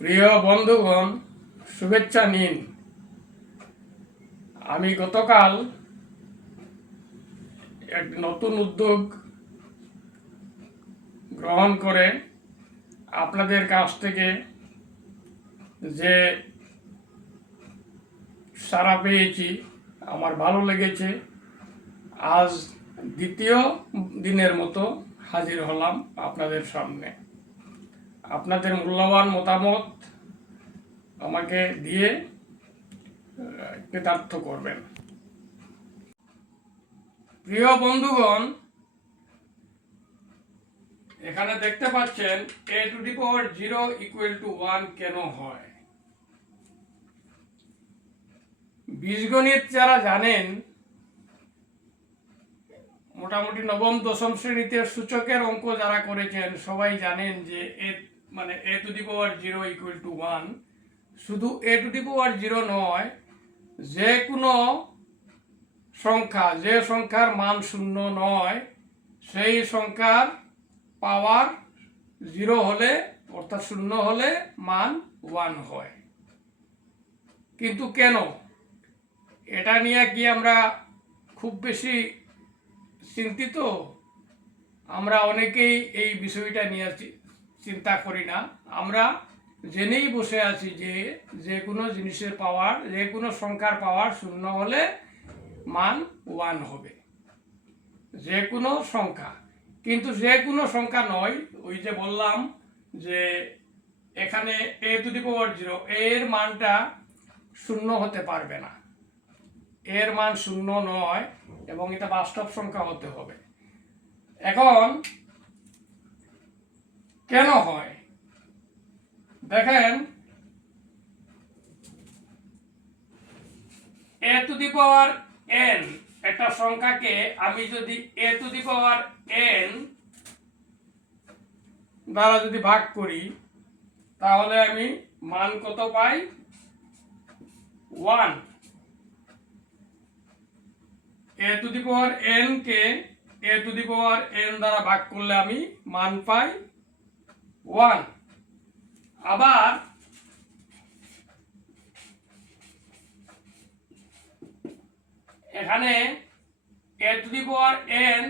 প্রিয় বন্ধুগণ, শুভেচ্ছা নিন। আমি গতকাল এক নতুন উদ্যোগ গ্রহণ করে আপনাদের কাছ থেকে যে সাড়া পেয়েছি, আমার ভালো লেগেছে। আজ দ্বিতীয় দিনের মতো হাজির হলাম আপনাদের সামনে। আপনাদের মূল্যবান মতামত আমাকে দিয়ে কৃতার্থ করবেন। প্রিয় বন্ধুগণ, এখানে দেখতে পাচ্ছেন a⁻0 = 1 কেন হয়। বীজগণিত যারা জানেন, মোটামুটি নবম দশম শ্রেণীতে সূচকের অঙ্ক যারা করেছেন সবাই জানেন যে a⁻0 = 1। শুধু a⁻0 নয়, যে কোনো সংখ্যা, যে সংখ্যার মান 0 নয়, সেই সংখ্যার পাওয়ার 0 হলে, অর্থাৎ 0 হলে মান 1 হয়। কিন্তু কেন? এটা নিয়ে কি আমরা খুব বেশি চিন্তিত? আমরা অনেকেই এই বিষয়টা নিয়ে চিন্তা করি না। আমরা জেনেই বসে আছি যে যে কোনো জিনিসের পাওয়ার, যে কোনো সংখ্যার পাওয়ার 0 হলে মান 1 হবে, যে কোনো সংখ্যা। কিন্তু যে কোনো সংখ্যা নয়। ওই যে বললাম যে এখানে a⁻0 এর মানটা 0 হতে পারবে না, এর মান 0 নয় এবং এটা বাস্তব সংখ্যা হতে হবে। এখন কেন হয় দেখেন, a⁻n একটা সংখ্যাকে আমি যদি a⁻n দ্বারা যদি ভাগ করি, তাহলে আমি মান কত পাই? 1। a⁻n কে a⁻n দ্বারা ভাগ করলে আমি মান পাই 1। আবার এখানে a⁻n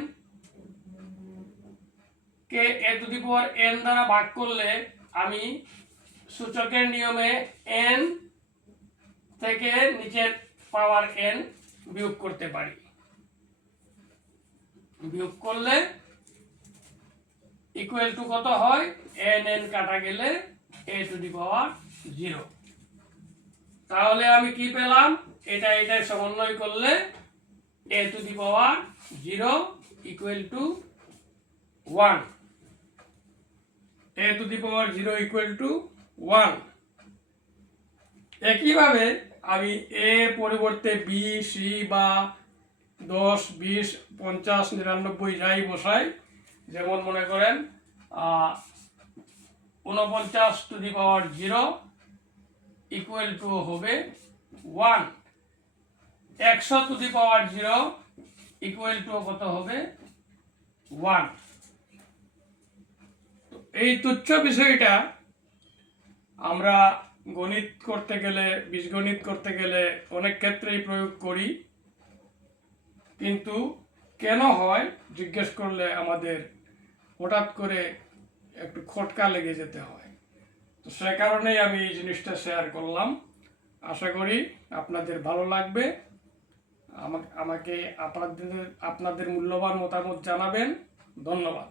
কে a⁻n দ্বারা ভাগ করলে আমি সূচকের নিয়মে n থেকে নিচের পাওয়ার n বিয়োগ করতে পারি। বিয়োগ করলে ইকুয়াল টু কত হয়? n কাটা গেলে a⁻0। তাহলে আমি কি পেলাম? এটা সমন্বয় করলে a⁻0 = 1। a⁻0 = 1। একইভাবে আমি a পরিবর্তে b, c বা 10, 20, 50, 99 যাই বসাই। যেমন মনে করেন 49⁻0 = হবে 1। 100⁻0 = কত হবে? 1। এই তুচ্ছ বিষয়টা আমরা গণিত করতে গেলে, বীজগণিত করতে গেলে অনেক ক্ষেত্রেই প্রয়োগ করি, কিন্তু কেন হয় জিজ্ঞেস করলে আমাদের হঠাৎ করে একটু খটকা লেগে যেতে হয়। তো সে কারণেই আমি এই জিনিসটা শেয়ার করলাম। আশা করি আপনাদের ভালো লাগবে। আমাকে আপনাদের মূল্যবান মতামত জানাবেন। ধন্যবাদ।